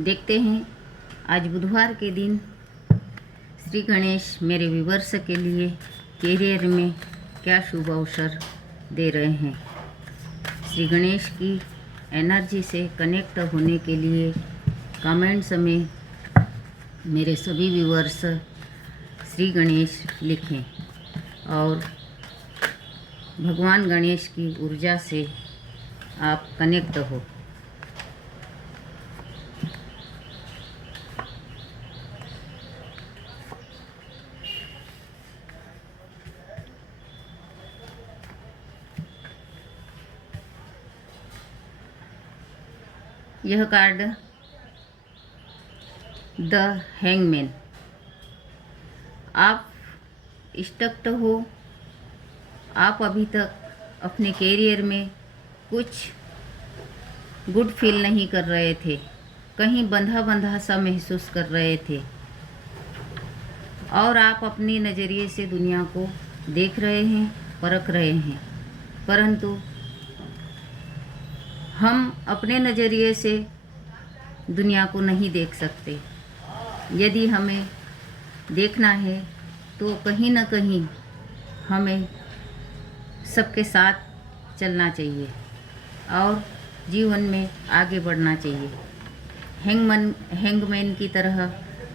देखते हैं आज बुधवार के दिन श्री गणेश मेरे व्यूअर्स के लिए कैरियर में क्या शुभ अवसर दे रहे हैं। श्री गणेश की एनर्जी से कनेक्ट होने के लिए कमेंट्स में मेरे सभी व्यूअर्स श्री गणेश लिखें और भगवान गणेश की ऊर्जा से आप कनेक्ट हो। यह कार्ड द हैंगमैन। आप स्टक हो, आप अभी तक अपने कैरियर में कुछ गुड फील नहीं कर रहे थे, कहीं बंधा बंधा सा महसूस कर रहे थे और आप अपने नज़रिए से दुनिया को देख रहे हैं, परख रहे हैं, परंतु हम अपने नज़रिए से दुनिया को नहीं देख सकते। यदि हमें देखना है तो कहीं ना कहीं हमें सबके साथ चलना चाहिए और जीवन में आगे बढ़ना चाहिए। हैंगमैन की तरह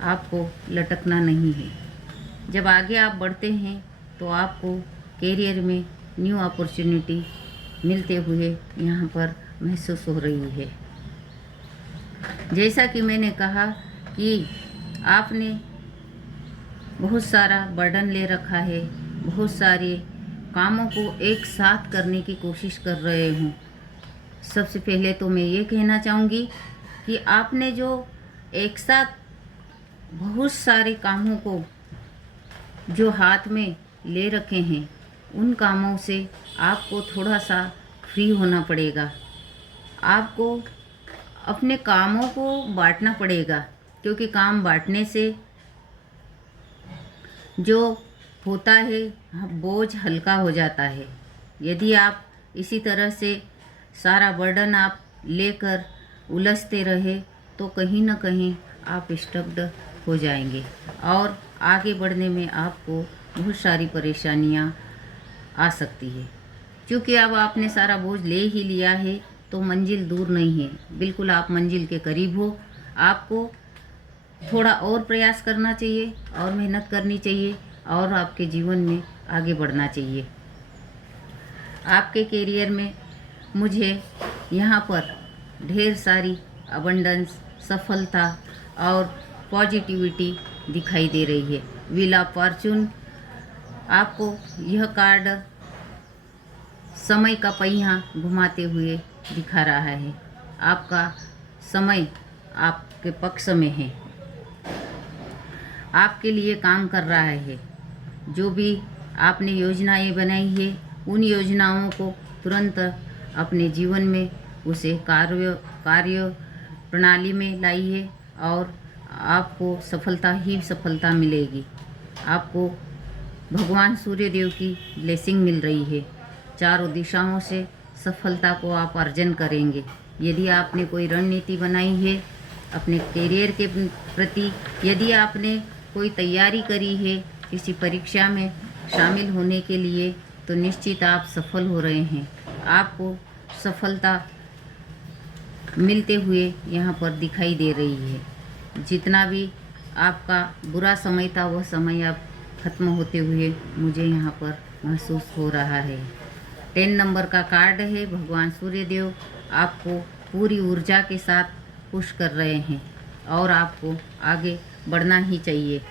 आपको लटकना नहीं है। जब आगे आप बढ़ते हैं तो आपको कैरियर में न्यू अपॉर्चुनिटी मिलते हुए यहाँ पर महसूस हो रही है। जैसा कि मैंने कहा कि आपने बहुत सारा बर्डन ले रखा है, बहुत सारे कामों को एक साथ करने की कोशिश कर रहे हूँ। सबसे पहले तो मैं ये कहना चाहूँगी कि आपने जो एक साथ बहुत सारे कामों को जो हाथ में ले रखे हैं, उन कामों से आपको थोड़ा सा फ्री होना पड़ेगा। आपको अपने कामों को बांटना पड़ेगा, क्योंकि काम बांटने से जो होता है बोझ हल्का हो जाता है। यदि आप इसी तरह से सारा बर्डन आप लेकर उलझते रहे तो कहीं ना कहीं आप स्टक्ड हो जाएंगे और आगे बढ़ने में आपको बहुत सारी परेशानियां आ सकती है। क्योंकि अब आपने सारा बोझ ले ही लिया है तो मंजिल दूर नहीं है, बिल्कुल आप मंजिल के करीब हो। आपको थोड़ा और प्रयास करना चाहिए और मेहनत करनी चाहिए और आपके जीवन में आगे बढ़ना चाहिए। आपके कैरियर में मुझे यहाँ पर ढेर सारी अबंडेंस, सफलता और पॉजिटिविटी दिखाई दे रही है। व्हील ऑफ फॉर्चून, आपको यह कार्ड समय का पहिया घुमाते हुए दिखा रहा है। आपका समय आपके पक्ष में है, आपके लिए काम कर रहा है। जो भी आपने योजनाएं बनाई है, उन योजनाओं को तुरंत अपने जीवन में उसे कार्य प्रणाली में लाइए और आपको सफलता ही सफलता मिलेगी। आपको भगवान सूर्यदेव की ब्लेसिंग मिल रही है। चारों दिशाओं से सफलता को आप अर्जन करेंगे। यदि आपने कोई रणनीति बनाई है अपने कैरियर के प्रति, यदि आपने कोई तैयारी करी है किसी परीक्षा में शामिल होने के लिए, तो निश्चित आप सफल हो रहे हैं। आपको सफलता मिलते हुए यहाँ पर दिखाई दे रही है। जितना भी आपका बुरा समय था वह समय अब खत्म होते हुए मुझे यहाँ पर महसूस हो रहा है। 10 नंबर का कार्ड है। भगवान सूर्यदेव आपको पूरी ऊर्जा के साथ पुश कर रहे हैं और आपको आगे बढ़ना ही चाहिए।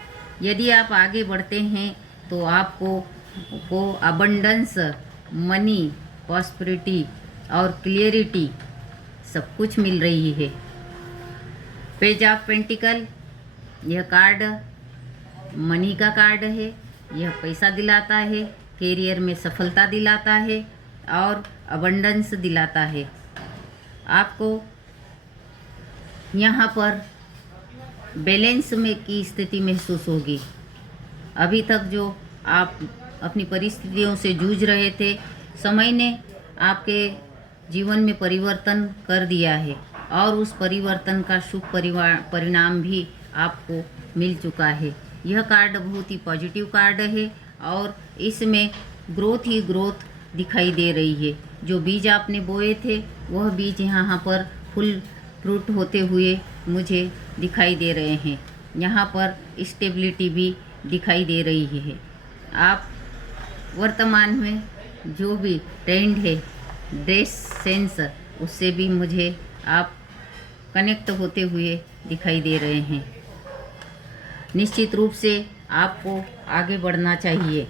यदि आप आगे बढ़ते हैं तो आपको अबंडेंस, मनी, प्रॉस्पेरिटी और क्लियरिटी सब कुछ मिल रही है। पेज ऑफ पेंटिकल, यह कार्ड मनी का कार्ड है। यह पैसा दिलाता है, कैरियर में सफलता दिलाता है और अबंडेंस दिलाता है। आपको यहाँ पर बैलेंस में की स्थिति महसूस होगी। अभी तक जो आप अपनी परिस्थितियों से जूझ रहे थे, समय ने आपके जीवन में परिवर्तन कर दिया है। और उस परिवर्तन का शुभ परिणाम भी आपको मिल चुका है। यह कार्ड बहुत ही पॉजिटिव कार्ड है और इसमें ग्रोथ ही ग्रोथ दिखाई दे रही है। जो बीज आपने बोए थे वह बीज यहाँ पर फुल फ्रूट होते हुए मुझे दिखाई दे रहे हैं। यहाँ पर स्टेबिलिटी भी दिखाई दे रही है। आप वर्तमान में जो भी ट्रेंड है ड्रेस सेंस, उससे भी मुझे आप कनेक्ट होते हुए दिखाई दे रहे हैं। निश्चित रूप से आपको आगे बढ़ना चाहिए।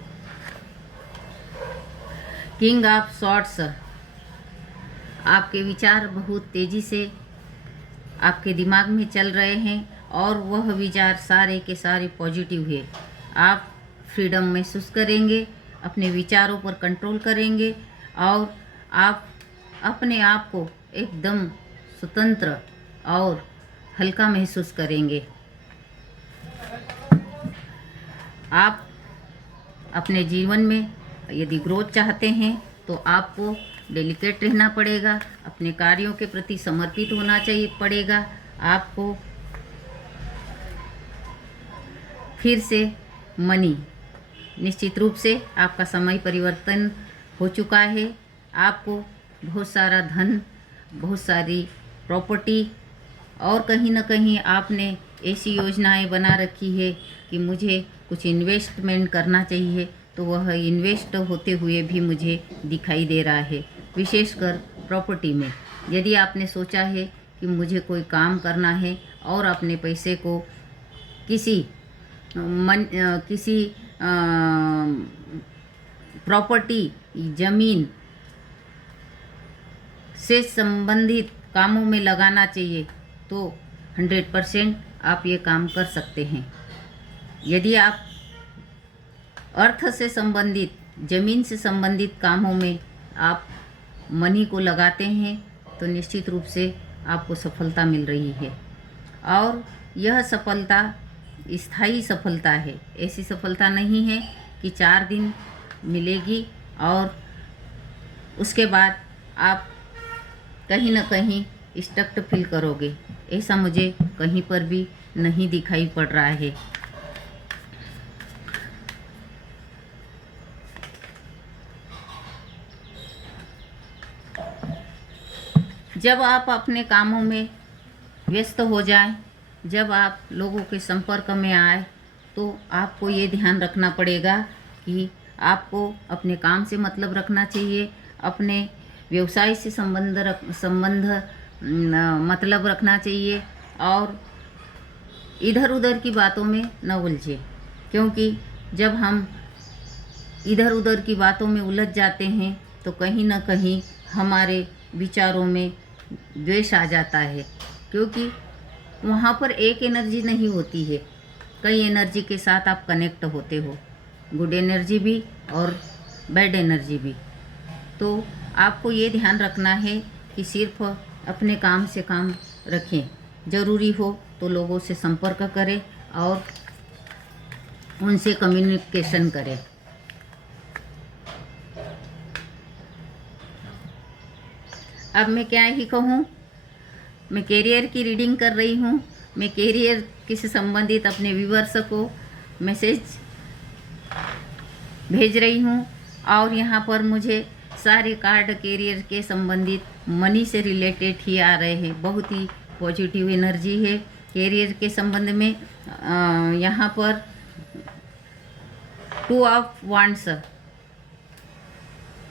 किंग ऑफ सॉर्ड्स, आपके विचार बहुत तेज़ी से आपके दिमाग में चल रहे हैं और वह विचार सारे के सारे पॉजिटिव है। आप फ्रीडम महसूस करेंगे, अपने विचारों पर कंट्रोल करेंगे और आप अपने आप को एकदम स्वतंत्र और हल्का महसूस करेंगे। आप अपने जीवन में यदि ग्रोथ चाहते हैं तो आपको डेलिकेट रहना पड़ेगा, अपने कार्यों के प्रति समर्पित होना पड़ेगा। आपको फिर से मनी, निश्चित रूप से आपका समय परिवर्तन हो चुका है। आपको बहुत सारा धन, बहुत सारी प्रॉपर्टी और कहीं ना कहीं आपने ऐसी योजनाएं बना रखी है कि मुझे कुछ इन्वेस्टमेंट करना चाहिए, तो वह इन्वेस्ट होते हुए भी मुझे दिखाई दे रहा है। विशेषकर प्रॉपर्टी में यदि आपने सोचा है कि मुझे कोई काम करना है और अपने पैसे को किसी प्रॉपर्टी, ज़मीन से संबंधित कामों में लगाना चाहिए, तो 100% आप ये काम कर सकते हैं। यदि आप अर्थ से संबंधित, ज़मीन से संबंधित कामों में आप मनी को लगाते हैं तो निश्चित रूप से आपको सफलता मिल रही है और यह सफलता स्थायी सफलता है। ऐसी सफलता नहीं है कि 4 दिन मिलेगी और उसके बाद आप कहीं ना कहीं स्टक्ड फील करोगे। ऐसा मुझे कहीं पर भी नहीं दिखाई पड़ रहा है। जब आप अपने कामों में व्यस्त हो जाएं, जब आप लोगों के संपर्क में आए, तो आपको ये ध्यान रखना पड़ेगा कि आपको अपने काम से मतलब रखना चाहिए, अपने व्यवसाय से मतलब रखना चाहिए और इधर उधर की बातों में न उलझे, क्योंकि जब हम इधर उधर की बातों में उलझ जाते हैं तो कहीं ना कहीं हमारे विचारों में द्वेष आ जाता है, क्योंकि वहाँ पर एक एनर्जी नहीं होती है, कई एनर्जी के साथ आप कनेक्ट होते हो, गुड एनर्जी भी और बैड एनर्जी भी। तो आपको ये ध्यान रखना है कि सिर्फ अपने काम से काम रखें, ज़रूरी हो तो लोगों से संपर्क करें और उनसे कम्युनिकेशन करें। अब मैं क्या ही कहूँ, मैं कैरियर की रीडिंग कर रही हूँ। मैं कैरियर से संबंधित अपने व्यूअर्स को मैसेज भेज रही हूँ और यहाँ पर मुझे सारे कार्ड कैरियर के संबंधित मनी से रिलेटेड ही आ रहे हैं। बहुत ही पॉजिटिव एनर्जी है कैरियर के संबंध में। यहाँ पर 2 ऑफ वांड्स,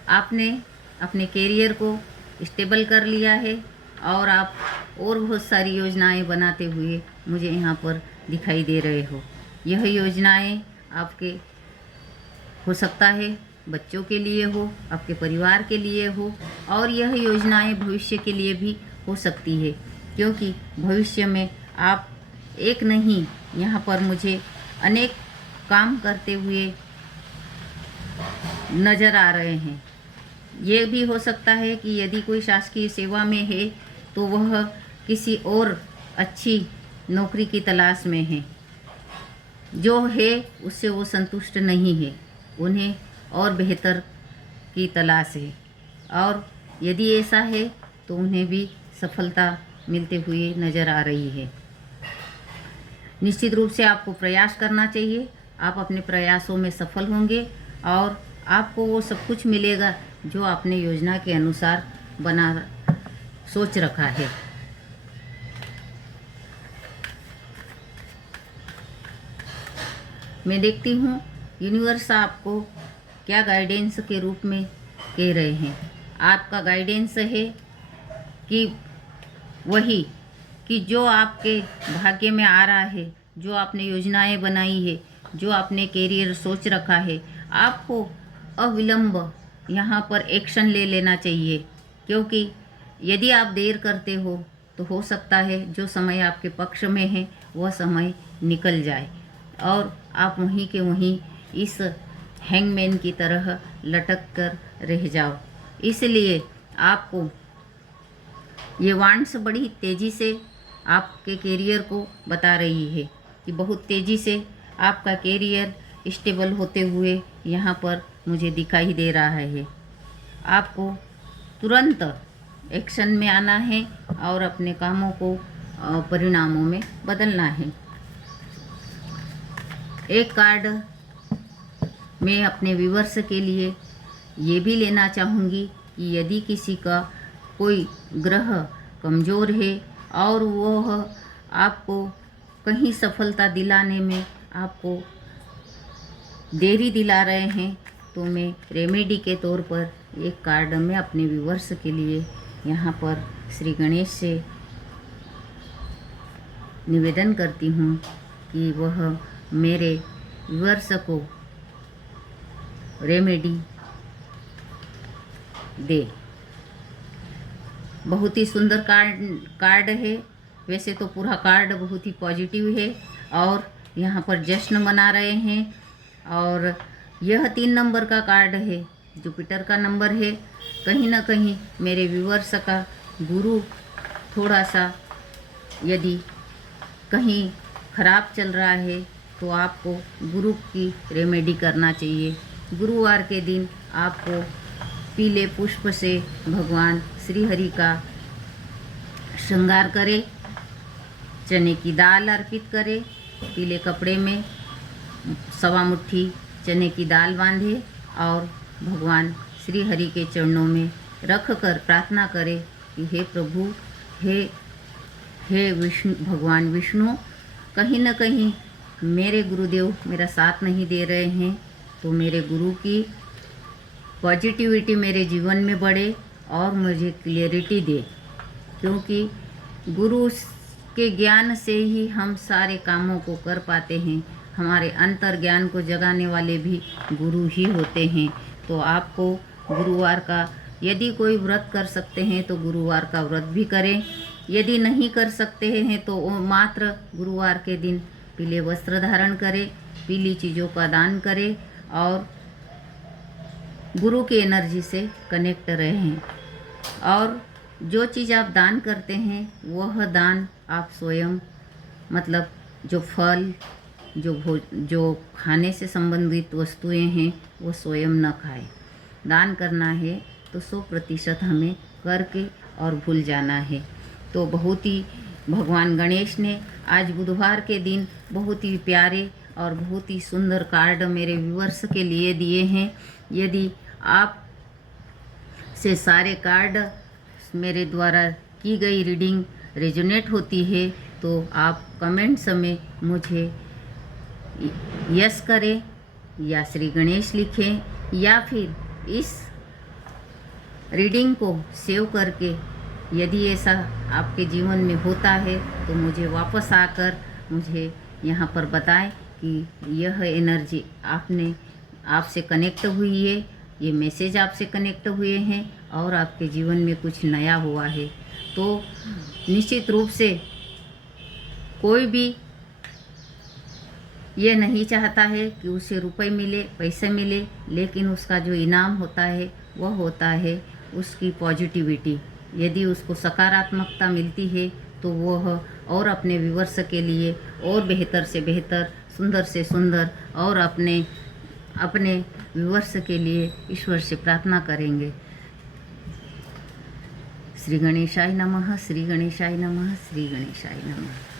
आपने अपने कैरियर को स्टेबल कर लिया है और आप और बहुत सारी योजनाएं बनाते हुए मुझे यहाँ पर दिखाई दे रहे हो। यह योजनाएं आपके हो सकता है बच्चों के लिए हो, आपके परिवार के लिए हो, और यह योजनाएं भविष्य के लिए भी हो सकती है, क्योंकि भविष्य में आप एक नहीं, यहाँ पर मुझे अनेक काम करते हुए नज़र आ रहे हैं। ये भी हो सकता है कि यदि कोई शासकीय सेवा में है तो वह किसी और अच्छी नौकरी की तलाश में है, जो है उससे वो संतुष्ट नहीं है, उन्हें और बेहतर की तलाश है, और यदि ऐसा है तो उन्हें भी सफलता मिलते हुए नज़र आ रही है। निश्चित रूप से आपको प्रयास करना चाहिए। आप अपने प्रयासों में सफल होंगे और आपको वो सब कुछ मिलेगा जो आपने योजना के अनुसार सोच रखा है। मैं देखती हूँ यूनिवर्स आपको क्या गाइडेंस के रूप में कह रहे हैं। आपका गाइडेंस है कि वही कि जो आपके भाग्य में आ रहा है, जो आपने योजनाएं बनाई है, जो आपने कैरियर सोच रखा है, आपको अविलंब यहाँ पर एक्शन ले लेना चाहिए। क्योंकि यदि आप देर करते हो तो हो सकता है जो समय आपके पक्ष में है वह समय निकल जाए और आप वहीं के वहीं इस हैंगमैन की तरह लटक कर रह जाओ। इसलिए आपको ये वांड्स बड़ी तेज़ी से आपके कैरियर को बता रही है कि बहुत तेज़ी से आपका कैरियर स्टेबल होते हुए यहाँ पर मुझे दिखाई दे रहा है। आपको तुरंत एक्शन में आना है और अपने कामों को परिणामों में बदलना है। एक कार्ड मैं अपने व्यूअर्स के लिए ये भी लेना चाहूँगी कि यदि किसी का कोई ग्रह कमज़ोर है और वह आपको कहीं सफलता दिलाने में आपको देरी दिला रहे हैं, तो मैं रेमेडी के तौर पर एक कार्ड में अपने व्यूअर्स के लिए यहाँ पर श्री गणेश से निवेदन करती हूँ कि वह मेरे व्यूअर्स को रेमेडी दे। बहुत ही सुंदर कार्ड है। वैसे तो पूरा कार्ड बहुत ही पॉजिटिव है और यहाँ पर जश्न मना रहे हैं। और यह 3 नंबर का कार्ड है, जुपिटर का नंबर है। कहीं ना कहीं मेरे व्यूअर्स का गुरु थोड़ा सा यदि कहीं ख़राब चल रहा है तो आपको गुरु की रेमेडी करना चाहिए। गुरुवार के दिन आपको पीले पुष्प से भगवान श्री हरि का श्रृंगार करें, चने की दाल अर्पित करें, पीले कपड़े में 1.25 मुट्ठी चने की दाल बांधे और भगवान श्री हरि के चरणों में रख कर प्रार्थना करें कि हे प्रभु, हे विष्णु, भगवान विष्णु, कहीं न कहीं मेरे गुरुदेव मेरा साथ नहीं दे रहे हैं, तो मेरे गुरु की पॉजिटिविटी मेरे जीवन में बढ़े और मुझे क्लियरिटी दे। क्योंकि गुरु के ज्ञान से ही हम सारे कामों को कर पाते हैं। हमारे अंतर ज्ञान को जगाने वाले भी गुरु ही होते हैं। तो आपको गुरुवार का यदि कोई व्रत कर सकते हैं तो गुरुवार का व्रत भी करें। यदि नहीं कर सकते हैं तो मात्र गुरुवार के दिन पीले वस्त्र धारण करें, पीली चीज़ों का दान करें और गुरु की एनर्जी से कनेक्ट रहें। और जो चीज़ आप दान करते हैं वह दान आप स्वयं, मतलब जो फल, जो खाने से संबंधित वस्तुएं हैं वो स्वयं न खाएं। दान करना है तो 100% हमें करके और भूल जाना है। तो बहुत ही भगवान गणेश ने आज बुधवार के दिन बहुत ही प्यारे और बहुत ही सुंदर कार्ड मेरे व्यूअर्स के लिए दिए हैं। यदि आप से सारे कार्ड मेरे द्वारा की गई रीडिंग रेजोनेट होती है तो आप कमेंट्स में मुझे यस करें या श्री गणेश लिखें या फिर इस रीडिंग को सेव करके यदि ऐसा आपके जीवन में होता है तो मुझे वापस आकर मुझे यहाँ पर बताएं कि यह एनर्जी आपसे कनेक्ट हुई है, ये मैसेज आपसे कनेक्ट हुए हैं और आपके जीवन में कुछ नया हुआ है। तो निश्चित रूप से कोई भी ये नहीं चाहता है कि उसे रुपए मिले, पैसे मिले, लेकिन उसका जो इनाम होता है वह होता है उसकी पॉजिटिविटी। यदि उसको सकारात्मकता मिलती है तो वह और अपने व्यूअर्स के लिए और बेहतर से बेहतर, सुंदर से सुंदर और अपने व्यूअर्स के लिए ईश्वर से प्रार्थना करेंगे। श्री गणेशाय नमः, श्री गणेशाय नमः, श्री गणेशाय नमः।